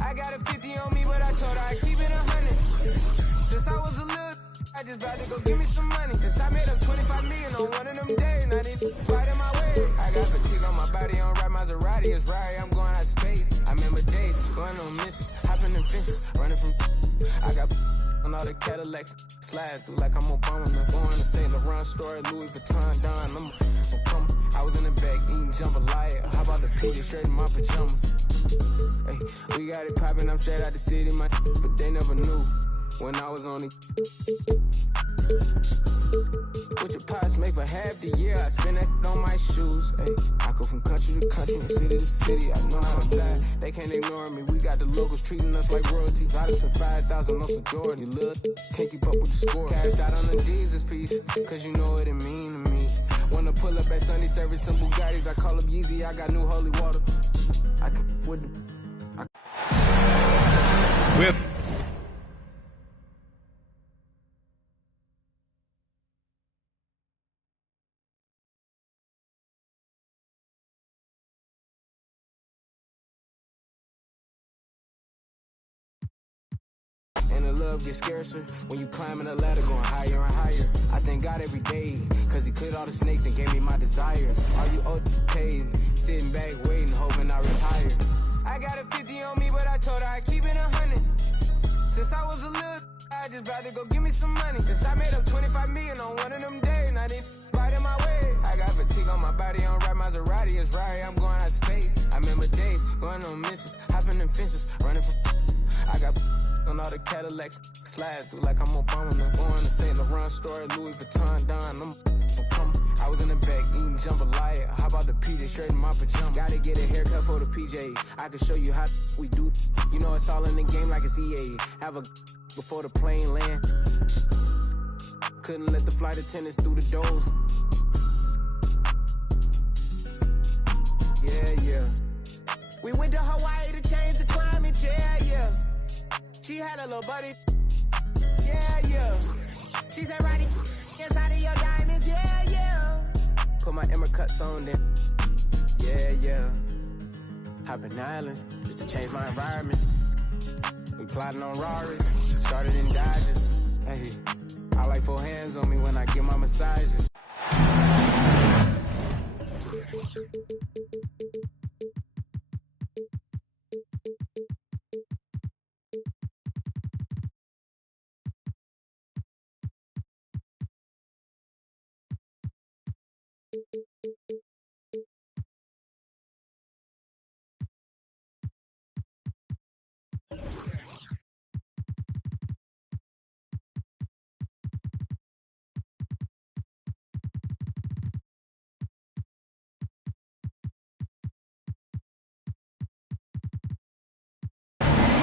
I got a 50 on me, but I told her I keep it 100. Since I was a little, I just about to go give me some money. Since I made up 25 million on one of them days, now they right in my way. I got fatigue on my body, on right Maserati, it's right, I'm going out of space. I remember days, going on missions, hopping in fences, running from I got on all the Cadillacs, slide through like I'm Obama. I'm going to St. Laurent store, Louis Vuitton, Don. I'm so come. I was in the back eating jambalaya. How about the PJ straight in my pajamas? Hey, we got it poppin', I'm straight out the city, my but they never knew when I was on it. What your pots make for half the year, I spend that on my shoes. Hey, I go from country to country and city to city. I know how to side, they can't ignore me. We got the locals treating us like royalty. I just spent 5,000 on some Jordan. Little can't keep up with the score. Cashed out on the Jesus piece, cause you know what it mean to me. Wanna pull up at Sunday service some Bugattis, I call up Yeezy, I got new holy water. I can with the Whip. And the love gets scarcer when you climbing the ladder, going higher and higher. I thank God every day, cause he cleared all the snakes and gave me my desires. Are you okay? Sitting back, waiting, hoping I retire. I got a 50 on me, but I told her I keep it 100. Since I was a little, I just about to go give me some money. Since I made up 25 million on one of them days, now they right in my way. I got fatigue on my body, on right Maserati, it's right, I'm going out of space. I remember days, going on missions, hopping in fences, running from I got on all the Cadillacs, slide through like I'm Obama. I'm going to St. Laurent store, Louis Vuitton, Don. I'm so come. I was in the back eating jambalaya. How about the PJ straight in my pajamas? Gotta get a haircut for the PJ. I can show you how we do. You know it's all in the game like it's EA. Have a before the plane land. Couldn't let the flight attendants through the doors. Yeah. We went to Hawaii to change the climate, yeah. She had a little buddy, yeah. She said, Roddy, inside of your diamonds, yeah. Put my Emma cuts on then, yeah. Hopping islands just to change my environment. We plotting on Raris, started in Dodges. Hey, I like 4 hands on me when I get my massages.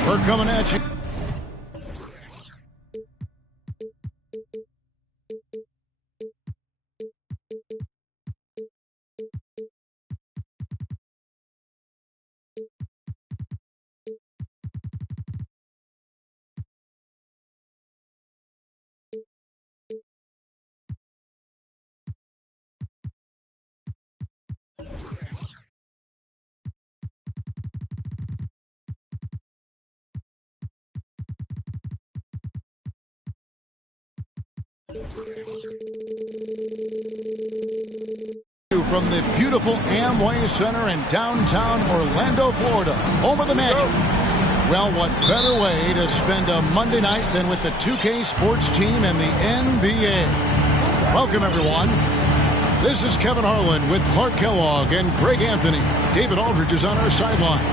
We're coming at you. From the beautiful Amway Center in downtown Orlando, Florida, home of the Magic. Well, what better way to spend a Monday night than with the 2K sports team and the NBA? Welcome, everyone. This is Kevin Harlan with Clark Kellogg and Greg Anthony. David Aldridge is on our sideline.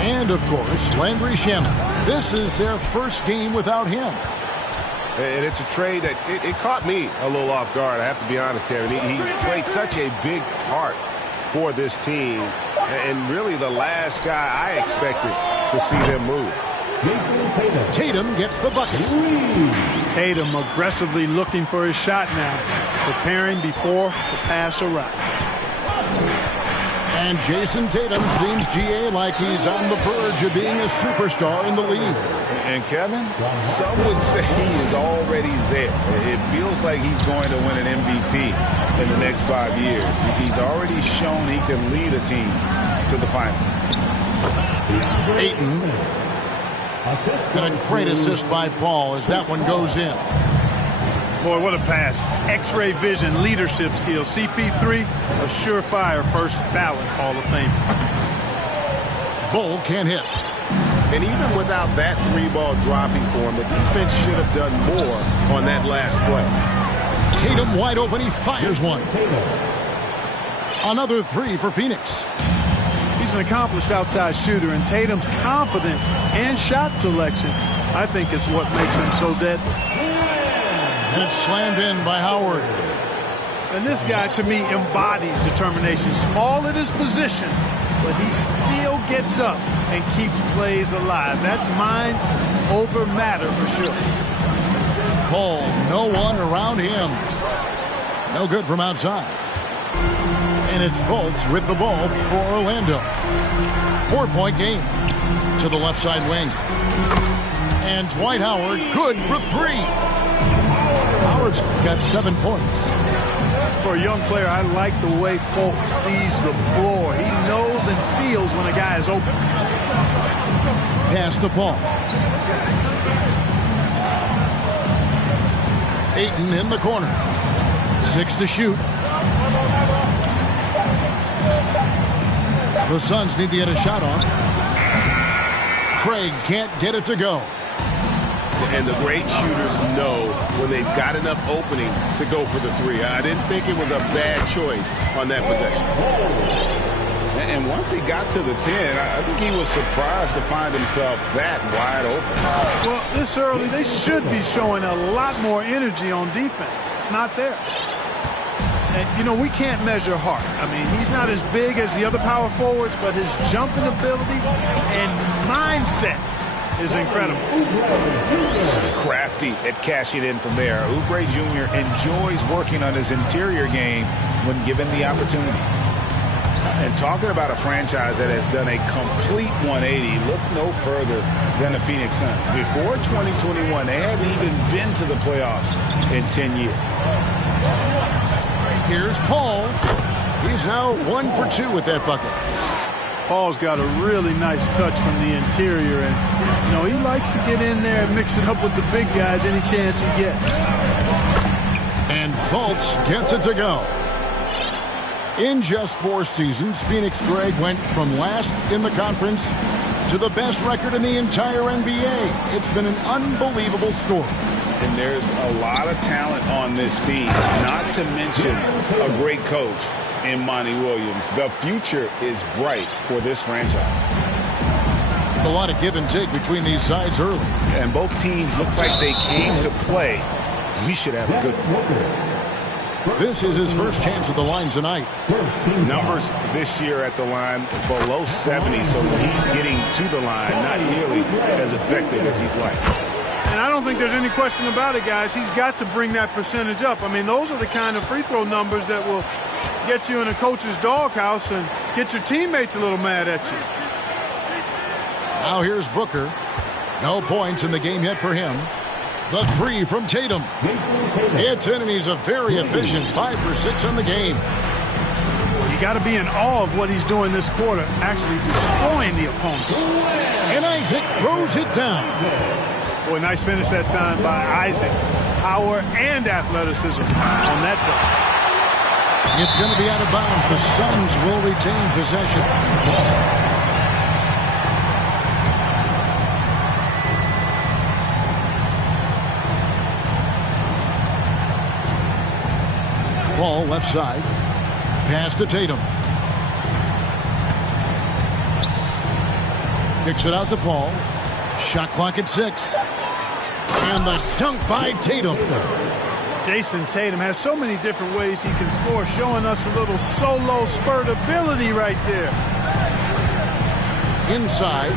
And, of course, Landry Shamet. This is their first game without him. And it's a trade that it caught me a little off guard, I have to be honest, Kevin. He played such a big part for this team, and really the last guy I expected to see them move. Tatum gets the bucket. Tatum aggressively looking for his shot now, preparing before the pass arrives. And Jason Tatum seems, GA, like he's on the verge of being a superstar in the league. And Kevin, some would say he is already there. It feels like he's going to win an MVP in the next 5 years. He's already shown he can lead a team to the finals. Ayton. And a great assist by Paul as that one goes in. Boy, what a pass. X-ray vision, leadership skills. CP3, a surefire first ballot Hall of Fame. Bull can't hit. And even without that 3-ball dropping for him, the defense should have done more on that last play. Tatum wide open. He fires one. Another 3 for Phoenix. He's an accomplished outside shooter, and Tatum's confidence and shot selection, I think, is what makes him so deadly. And it's slammed in by Howard. And this guy, to me, embodies determination. Small at his position, but he still gets up and keeps plays alive. That's mind over matter for sure. Paul, no one around him. No good from outside. And it's Fultz with the ball for Orlando. 4-point game to the left side wing. And Dwight Howard, good for 3. Howard's got 7 points. For a young player, I like the way Fultz sees the floor. He knows and feels when a guy is open. Pass to Paul. Ayton in the corner. 6 to shoot. The Suns need to get a shot off. Craig can't get it to go. And the great shooters know when they've got enough opening to go for the 3. I didn't think it was a bad choice on that possession. And once he got to the 10, I think he was surprised to find himself that wide open. Well, this early, they should be showing a lot more energy on defense. It's not there. And, you know, we can't measure heart. I mean, he's not as big as the other power forwards, but his jumping ability and mindset is incredible. Crafty at cashing in from there. Oubre Jr. enjoys working on his interior game when given the opportunity. And talking about a franchise that has done a complete 180, look no further than the Phoenix Suns. Before 2021, they hadn't even been to the playoffs in 10 years. Here's Paul. He's now 1 for 2 with that bucket. Paul's got a really nice touch from the interior, and you know, he likes to get in there and mix it up with the big guys any chance he gets. And Fultz gets it to go. In just 4 seasons, Phoenix, Greg, went from last in the conference to the best record in the entire NBA. It's been an unbelievable story. And there's a lot of talent on this team, not to mention a great coach in Monty Williams. The future is bright for this franchise. A lot of give and take between these sides early. And both teams look like they came to play. We should have a good one. This is his first chance at the line tonight. Numbers this year at the line below 70, so he's getting to the line not nearly as effective as he'd like. And I don't think there's any question about it, guys. He's got to bring that percentage up. I mean, those are the kind of free throw numbers that will get you in a coach's doghouse and get your teammates a little mad at you. Now here's Booker. No points in the game yet for him. The 3 from Tatum. It's in, and he's a very efficient 5 for 6 on the game. You got to be in awe of what he's doing this quarter, actually destroying the opponent. And Isaac throws it down. Boy, nice finish that time by Isaac. Power and athleticism on that dunk. It's going to be out of bounds. The Suns will retain possession. Ball left side. Pass to Tatum. Kicks it out to Paul. Shot clock at 6. And the dunk by Tatum. Jason Tatum has so many different ways he can score, showing us a little solo spurt ability right there. Inside.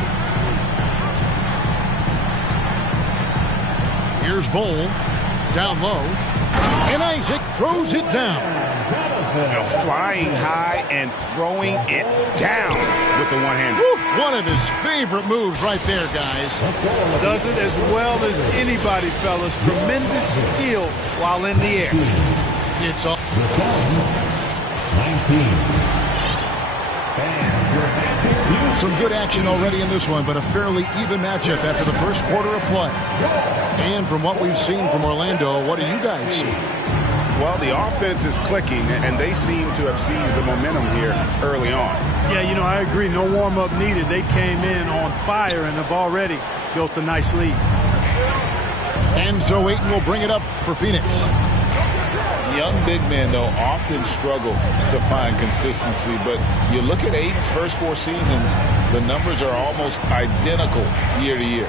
Here's Bull. Down low. And Isaac throws it down. flying high and throwing it down with the one-hander. One of his favorite moves right there, guys. Does it as well as anybody, fellas. Tremendous skill while in the air. It's all. 19. Some good action already in this one, but a fairly even matchup after the first quarter of play. And from what we've seen from Orlando, what do you guys see? Well, the offense is clicking, and they seem to have seized the momentum here early on. Yeah, you know, I agree. No warm-up needed. They came in on fire and have already built a nice lead. And so Ayton will bring it up for Phoenix. Young big men, though, often struggle to find consistency. But you look at Ayton's first 4 seasons, the numbers are almost identical year to year.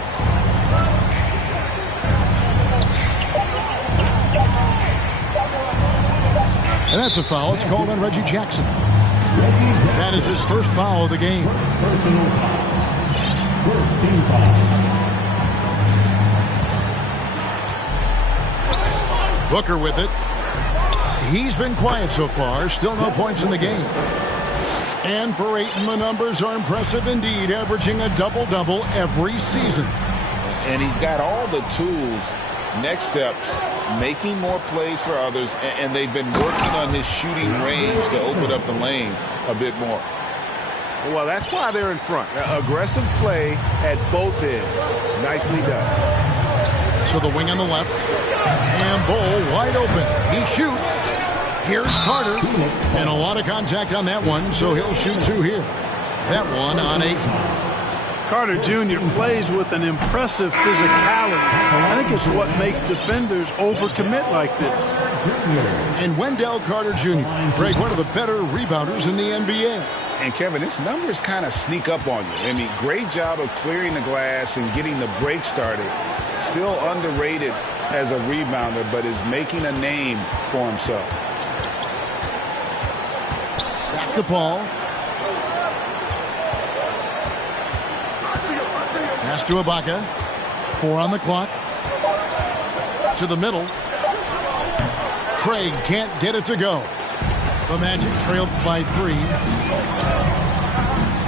And that's a foul. It's called on Reggie Jackson. That is his first foul of the game. Booker with it. He's been quiet so far. Still no points in the game. And for Ayton, the numbers are impressive indeed, averaging a double-double every season. And he's got all the tools. Next steps, making more plays for others, and they've been working on his shooting range to open up the lane a bit more. Well, that's why they're in front. Aggressive play at both ends. Nicely done. So the wing on the left. And Bull wide open. He shoots. Here's Carter. And a lot of contact on that one, so he'll shoot 2 here. That one on 8. Carter Jr. plays with an impressive physicality. I think it's what makes defenders overcommit like this. And Wendell Carter Jr., Greg, one of the better rebounders in the NBA. And, Kevin, his numbers kind of sneak up on you. I mean, great job of clearing the glass and getting the break started. Still underrated as a rebounder, but is making a name for himself. Back to Paul. Pass to Ibaka. 4 on the clock. To the middle. Craig can't get it to go. The Magic trailed by 3.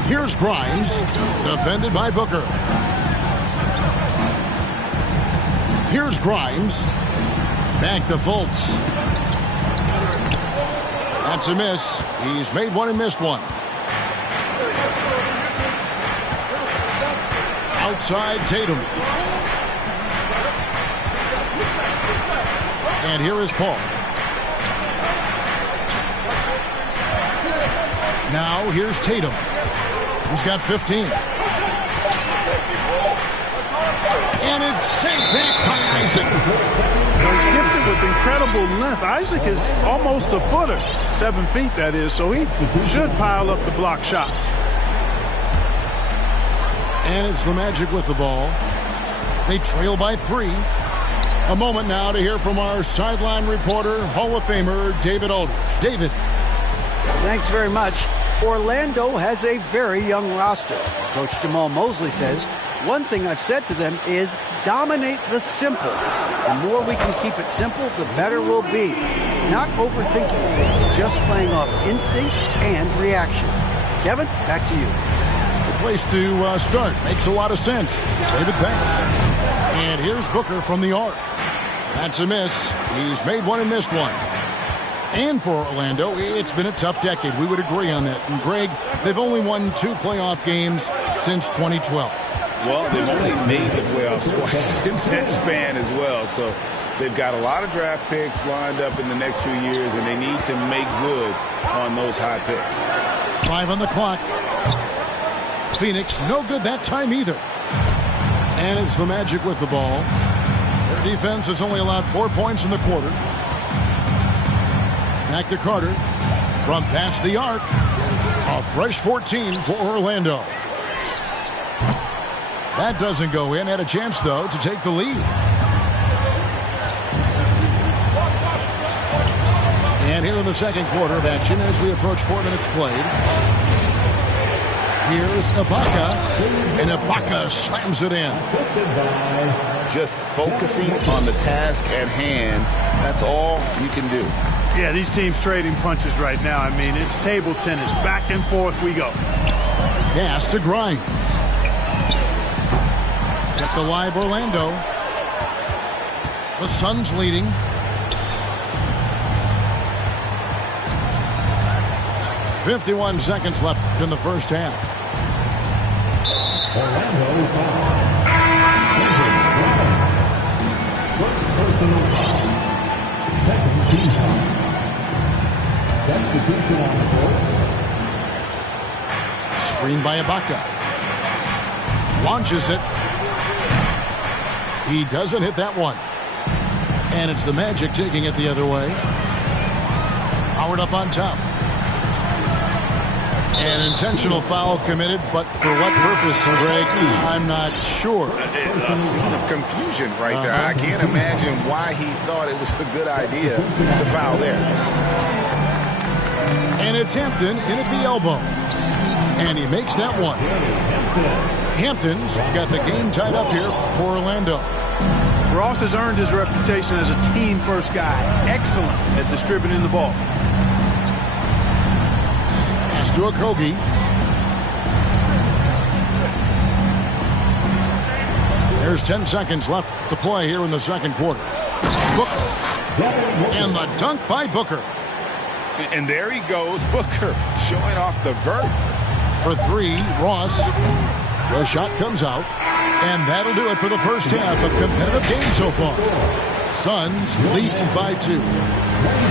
Here's Grimes. Defended by Booker. Here's Grimes. Back to Fultz. That's a miss. He's made one and missed one. Outside Tatum. And here is Paul. Now here's Tatum. He's got 15. And it's sent back by Isaac. He's gifted with incredible length. Isaac is almost a footer. 7 feet, that is. So he should pile up the block shots. And it's the Magic with the ball. They trail by 3. A moment now to hear from our sideline reporter, Hall of Famer David Aldridge. David. Thanks very much. Orlando has a very young roster. Coach Jamal Mosley says, one thing I've said to them is dominate the simple. The more we can keep it simple, the better we'll be. Not overthinking things, just playing off instincts and reaction. Kevin, back to you. The place to start. Makes a lot of sense. David, thanks. And here's Booker from the arc. That's a miss. He's made one and missed one. And for Orlando, it's been a tough decade. We would agree on that. And Greg, they've only won 2 playoff games since 2012. Well, they've only made the playoffs twice in that span as well. So they've got a lot of draft picks lined up in the next few years, and they need to make good on those high picks. 5 on the clock. Phoenix, no good that time either. And it's the Magic with the ball. Their defense has only allowed 4 points in the quarter. Back to Carter. From past the arc. A fresh 14 for Orlando. That doesn't go in. Had a chance, though, to take the lead. And here in the second quarter of action as we approach 4 minutes played. Here's Ibaka. And Ibaka slams it in. Just focusing on the task at hand. That's all you can do. Yeah, these teams trading punches right now. I mean, it's table tennis. Back and forth we go. Pass to Grimes. Get the live Orlando. The Suns leading. .51 seconds left in the first half. Orlando foul. Personal foul. Second team foul. Substitution on the court. Screen by Ibaka. Launches it. He doesn't hit that one. And it's the Magic taking it the other way. Howard up on top. An intentional foul committed, but for what purpose, Greg? I'm not sure. A scene of confusion right there. I can't imagine why he thought it was a good idea to foul there. And it's Hampton in at the elbow. And he makes that one. Hampton's got the game tied up here for Orlando. Ross has earned his reputation as a team-first guy. Excellent at distributing the ball. Pass to Okogie. There's 10 seconds left to play here in the second quarter. Booker. And the dunk by Booker. And there he goes, Booker, showing off the vert. For three, Ross. The shot comes out. And that'll do it for the first half. A competitive game so far. Suns lead by 2.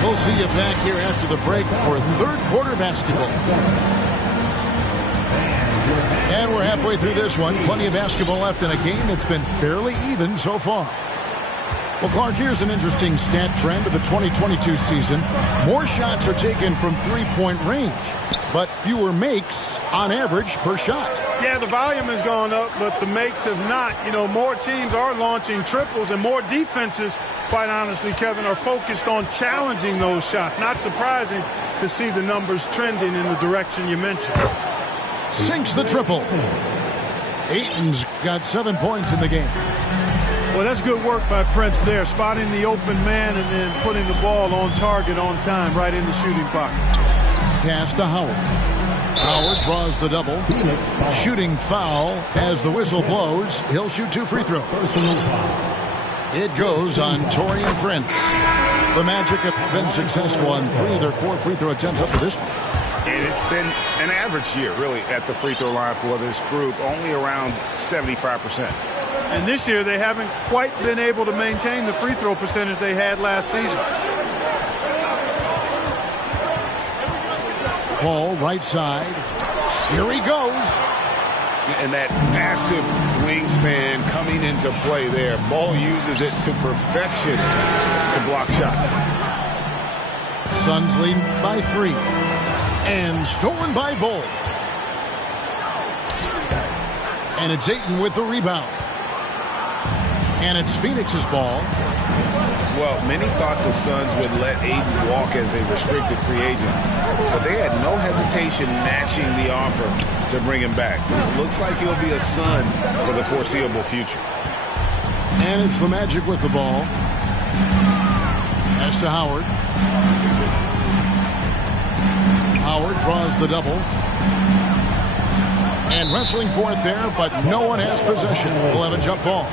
We'll see you back here after the break for third quarter basketball. And we're halfway through this one. Plenty of basketball left in a game that's been fairly even so far. Well, Clark, here's an interesting stat trend of the 2022 season. More shots are taken from three-point range, but fewer makes on average per shot. Yeah, the volume has gone up, but the makes have not. You know, more teams are launching triples, and more defenses, quite honestly, Kevin, are focused on challenging those shots. Not surprising to see the numbers trending in the direction you mentioned. Sinks the triple. Ayton's got 7 points in the game. Well, that's good work by Prince there, spotting the open man and then putting the ball on target on time right in the shooting pocket. Pass to Howard. Howard draws the double. Shooting foul as the whistle blows. He'll shoot 2 free throws. It goes on Taurean Prince. The Magic have been successful on 3 of their 4 free throw attempts up to this point. And it's been an average year, really, at the free throw line for this group, only around 75%. And this year, they haven't quite been able to maintain the free throw percentage they had last season. Paul, right side. Here he goes. And that massive wingspan coming into play there. Ball uses it to perfection to block shots. Suns lead by 3. And stolen by Bull. And it's Ayton with the rebound. And it's Phoenix's ball. Well, many thought the Suns would let Ayton walk as a restricted free agent, but they had no hesitation matching the offer to bring him back. Looks like he'll be a Sun for the foreseeable future. And it's the Magic with the ball. Pass to Howard. Howard draws the double. And wrestling for it there, but no one has possession. We'll have a jump ball.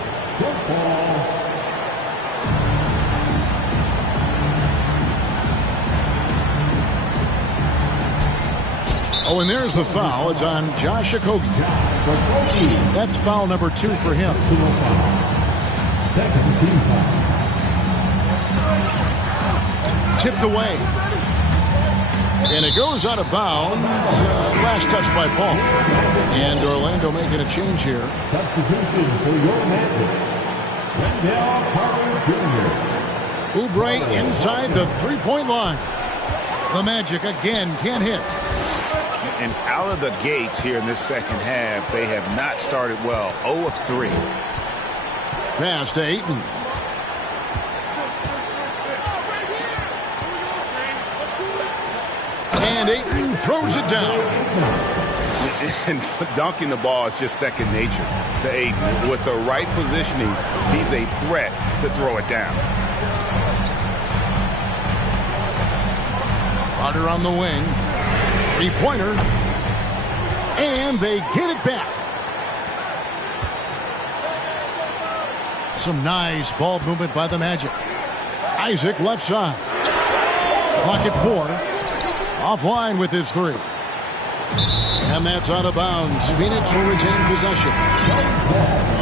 Oh, and there's the foul. It's on Josh Okogie. That's foul number 2 for him. Second team foul. Tipped away. And it goes out of bounds. Last touch by Paul. And Orlando making a change here. Substitution for your Magic. Wendell Carter Jr. Oubre inside the three-point line. The Magic again can't hit. And out of the gates here in this second half, they have not started well. 0 of 3. Pass to Ayton. And Ayton throws it down. And dunking the ball is just second nature to Ayton. With the right positioning, he's a threat to throw it down. Carter on the wing. Three-pointer. And they get it back. Some nice ball movement by the Magic. Isaac left side. Clock at 4. Offline with his 3. And that's out of bounds. Phoenix will retain possession.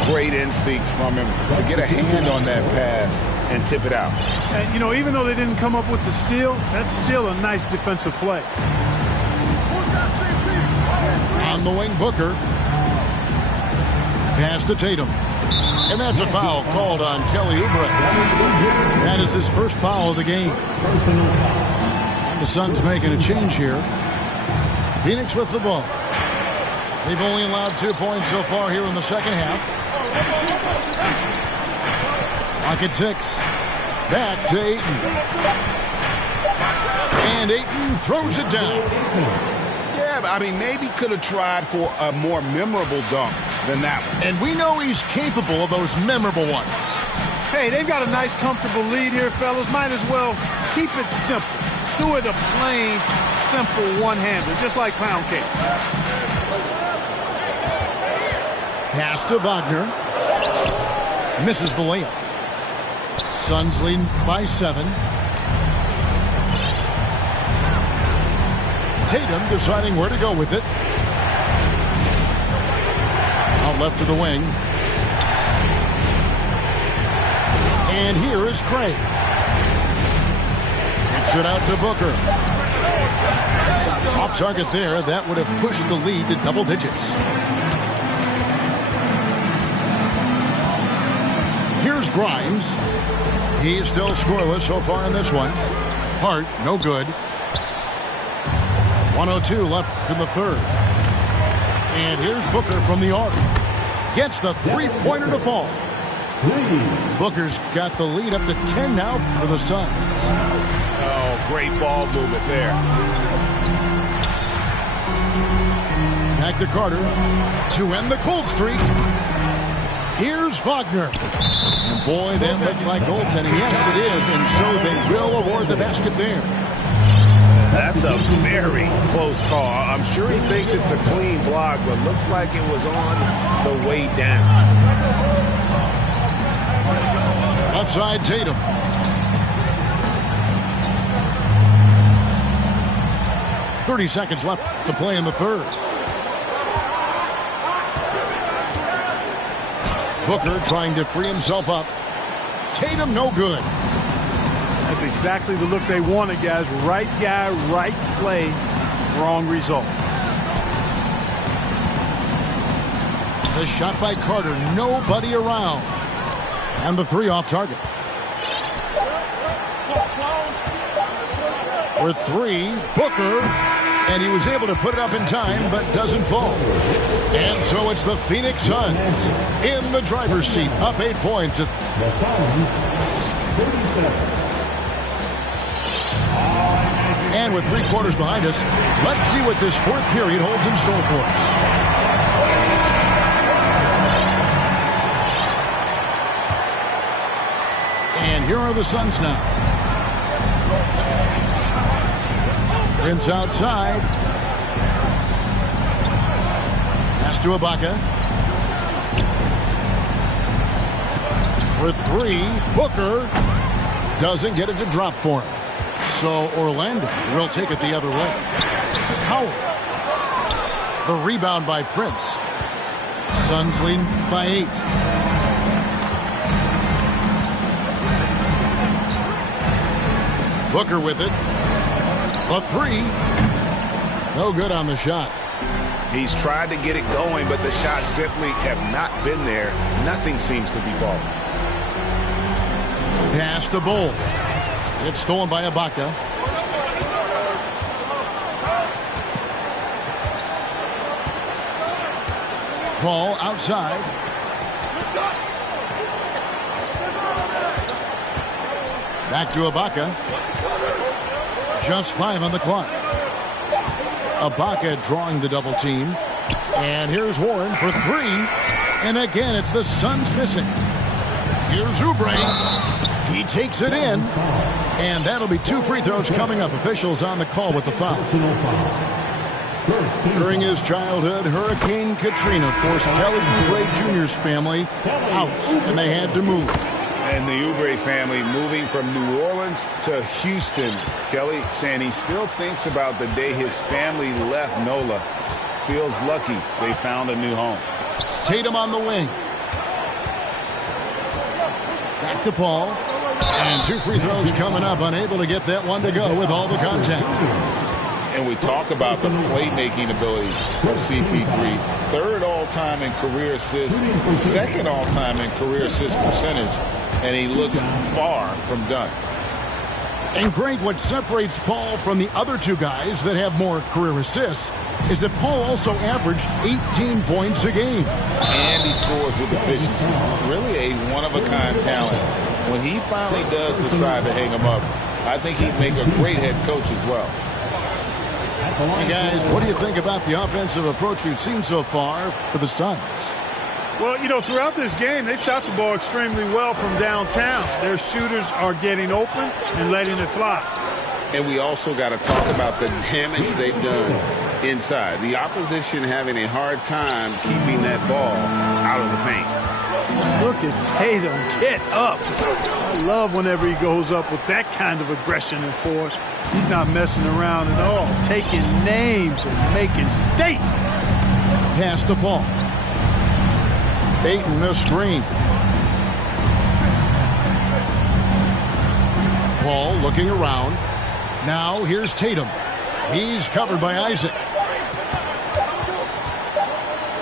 Great instincts from him to get a hand on that pass and tip it out. And, you know, even though they didn't come up with the steal, that's still a nice defensive play. On the wing, Booker. Pass to Tatum. And that's a foul called on Kelly Oubre. That is his first foul of the game. The Suns making a change here. Phoenix with the ball. They've only allowed 2 points so far here in the second half. Clock at 6. Back to Ayton. And Ayton throws it down. Yeah, I mean, maybe could have tried for a more memorable dunk than that one. And we know he's capable of those memorable ones. Hey, they've got a nice, comfortable lead here, fellas. Might as well keep it simple. Do it a plain, simple one-hander, just like pound cake. Pass to Wagner. Misses the layup. Suns lead by 7. Tatum deciding where to go with it. Out left to the wing. And here is Craig. Kicks it out to Booker. Off target there. That would have pushed the lead to double digits. Here's Grimes. He's still scoreless so far in this one. Hart, no good. 1:02 left in the third. And here's Booker from the arc. Gets the three-pointer to fall. Booker's got the lead up to 10 now for the Suns. Oh, great ball movement there. Back to Carter to end the cold streak. Here's Wagner. And boy, that looked like goaltending. Yes, it is. And so they will award the basket there. That's a very close call. I'm sure he thinks it's a clean block, but looks like it was on the way down. Left side, Tatum. .30 seconds left to play in the third. Booker trying to free himself up. Tatum no good. That's exactly the look they wanted, guys. Right guy, right play, wrong result. The shot by Carter, nobody around. And the three off target. For three, Booker. And he was able to put it up in time, but doesn't fall. And so it's the Phoenix Suns in the driver's seat, up 8 points. The Suns, 37. And with 3 quarters behind us, let's see what this fourth period holds in store for us. And here are the Suns now. Prince outside. Pass to Ibaka. For three, Booker doesn't get it to drop for him. So Orlando will take it the other way. Howard. The rebound by Prince. Suns lead by 8. Booker with it. A three. No good on the shot. He's tried to get it going, but the shots simply have not been there. Nothing seems to be falling. Pass to Bull. It's stolen by Ibaka. Paul outside. Back to Ibaka. Just 5 on the clock. Ibaka drawing the double team. And here's Warren for 3. And again, it's the Suns missing. Here's Oubre. He takes it in. And that'll be 2 free throws coming up. Officials on the call with the foul. During his childhood, Hurricane Katrina forced Kelly Oubre Jr.'s family out, and they had to move. And the Oubre family moving from New Orleans to Houston. Kelly saying he still thinks about the day his family left NOLA. Feels lucky they found a new home. Tatum on the wing. Back to Paul. And 2 free throws coming up. Unable to get that one to go with all the contact. And we talk about the playmaking ability of CP3. 3rd all-time in career assists, 2nd all-time in career assist percentage. And he looks far from done. And Greg, what separates Paul from the other 2 guys that have more career assists is that Paul also averaged 18 points a game. And he scores with efficiency. Really a one-of-a-kind talent. When he finally does decide to hang him up, I think he'd make a great head coach as well. Hey guys, what do you think about the offensive approach we've seen so far for the Suns? Well, you know, throughout this game, they've shot the ball extremely well from downtown. Their shooters are getting open and letting it fly. And we also got to talk about the damage they've done inside. The opposition having a hard time keeping that ball out of the paint. Look at Tatum get up. I love whenever he goes up with that kind of aggression and force. He's not messing around at all, taking names and making statements. Pass to Paul. Ayton a screen. Paul looking around. Now here's Tatum. He's covered by Isaac.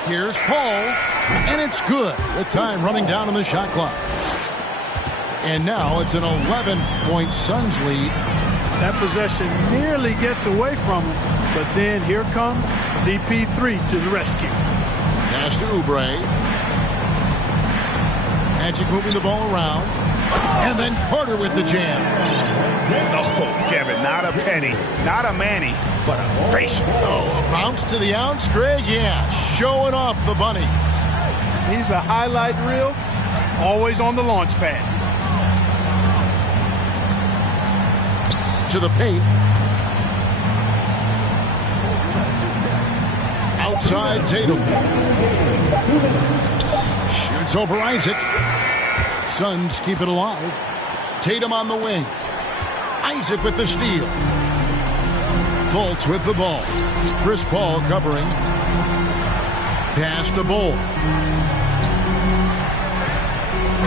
Here's Paul. And it's good with time running down on the shot clock. And now it's an 11-point Suns lead. That possession nearly gets away from him. But then here comes CP3 to the rescue. Pass to Oubre. Magic moving the ball around. And then Carter with the jam. Oh, Kevin, not a penny, not a Manny, but a facial. Oh, a bounce to the ounce, Greg? Yeah, showing off the bunnies. He's a highlight reel, always on the launch pad. To the paint. Outside Tatum. Shoots over Isaac. Suns keep it alive. Tatum on the wing. Isaac with the steal. Fultz with the ball. Chris Paul covering. Pass to Bull.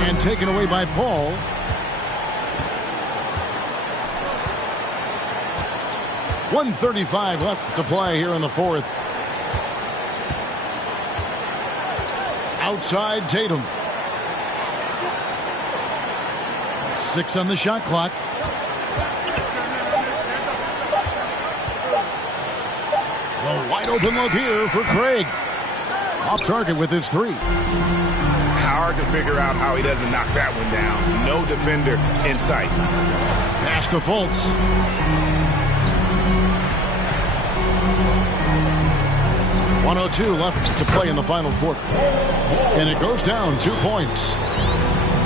And taken away by Paul. .135 left to play here in the 4th. Outside Tatum. 6 on the shot clock. A wide open look here for Craig. Off target with his 3. Hard to figure out how he doesn't knock that one down. No defender in sight. Pass to Fultz. .102 left to play in the final quarter. And it goes down 2 points.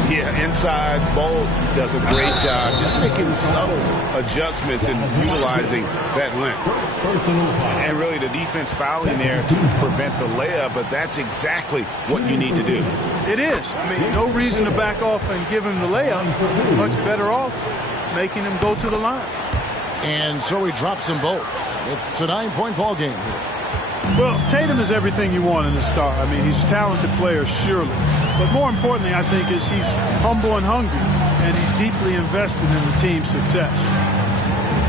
Yeah, inside, Bull does a great job just making subtle adjustments and utilizing that length. And really the defense fouling there to prevent the layup, but that's exactly what you need to do. It is. I mean, no reason to back off and give him the layup. Much better off making him go to the line. And so he drops them both. It's a 9-point ball game here. Well, Tatum is everything you want in a star. I mean, he's a talented player, surely. But more importantly, I think, is he's humble and hungry, and he's deeply invested in the team's success.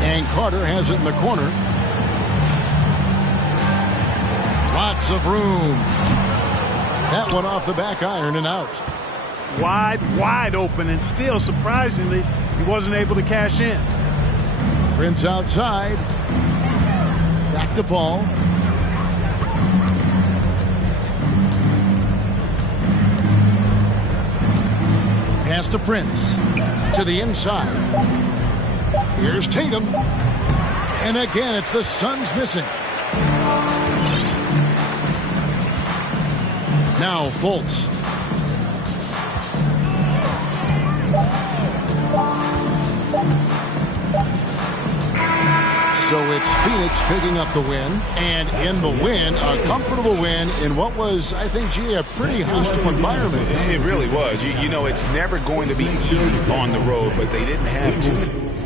And Carter has it in the corner. Lots of room. That one off the back iron and out. Wide open, and still, surprisingly, he wasn't able to cash in. Prince outside. Back to Paul. Pass to Prince. To the inside. Here's Tatum. And again, it's the Suns missing. Now Fultz. So it's Phoenix picking up the win. And in the win, a comfortable win in what was, I think, G, a pretty hostile environment. It really was. You know, it's never going to be easy on the road, but they didn't have to.